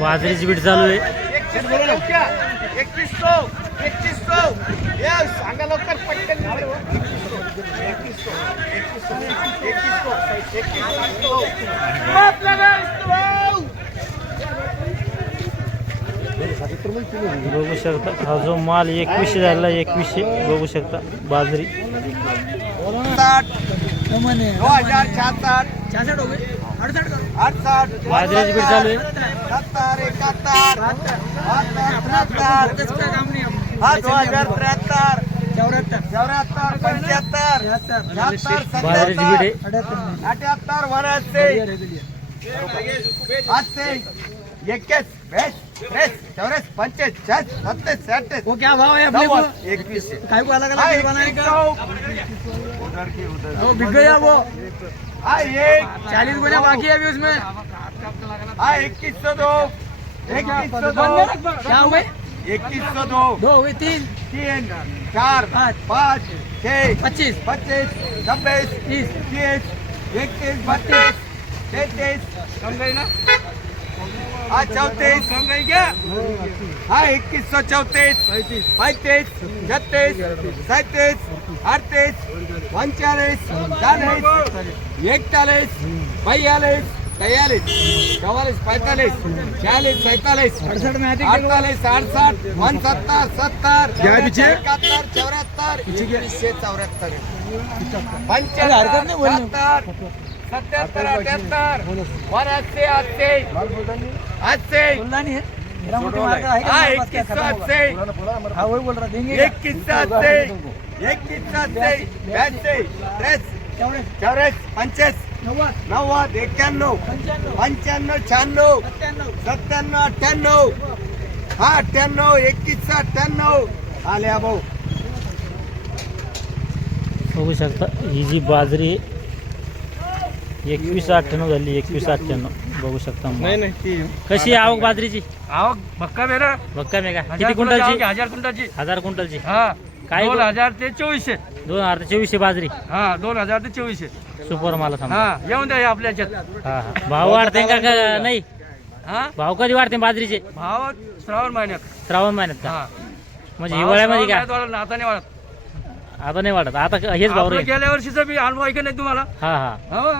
बाजरीची बीट चालू आहे. 2100 सांगा लवकर पटकन. बघू शकता हा जो माल 2100 झाला 2100 बघू शकता बाजरी. 68 बाजरीची बीट चालू आहे. 70 71 2073 74 75 बाजरीची बीट आहे. 78 वराचे 81 22 23 25 27 28 वो क्या भाव है अपने को? 21 काय को अलग अलग बनाने का? वो बिक गया वो 40 गुना बाकी है अभी उसमें. 2100 दो 2100 दो क्या हो गए? 2100 दो 2 हो गए 3 3 4 5 6 25 25 26 30 30 31 32 33 कम गई ना. 34 कम गई क्या? 2134 35 36 37 38 39 40 41 42 43 44 44 45 46 47 68 में आते 48 68 69 70 क्या है पीछे? 71 74 74 हरकत नहीं बोलने. 77 78 81 80 बोलना नहीं है. मेरा मोटी मार का है क्या? मेरे पास क्या खत्म होगा. 81 हाँ वही बोल रहा देंगे. 81 84 85 90 91 95 96 97 98 हा 98 21 98 आले भाऊ. बघू शकता ही जी बाजरी 2198 झाली 2198 बघू शकता. कशी आहे आवक बाजरीची? आवक भक्का मेरा भक्का मेगा किती क्विंटलची? 1000 क्विंटलची. 1000 क्विंटलची. हा काय 2000 ते 2400. 2024 बाजरी हा 2000 ते 2400. सुपर मला सांगा. हा येऊन द्या आपल्या याच्यात. हा हा भाव वाढते का नाही? हा भाव कधी वाढते बाजरीचे? भाव श्रावण महिन्यात. श्रावण महिन्यात का? हा म्हणजे हिवाळ्यामध्ये का? आता नाही वाढत. आता नाही वाढत. आता हेच भाव आपलं राहील. गेल्या वर्षीचा बी अनुभव आहे का नाही तुम्हाला? हा हा हो.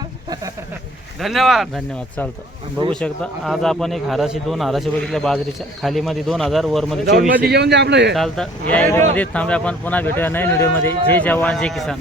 धन्यवाद. धन्यवाद. चालतं बघू शकता आज आपण एक हाराशी 2 हाराशी बघितल्या बाजरीच्या. खालीमध्ये 2000 वरमध्ये 2400. येऊन द्या आपलं हे. चालतं या व्हिडिओमध्ये थांबूया आपण. पुन्हा भेटूया नवीन व्हिडिओमध्ये. जय जवान जय किसान.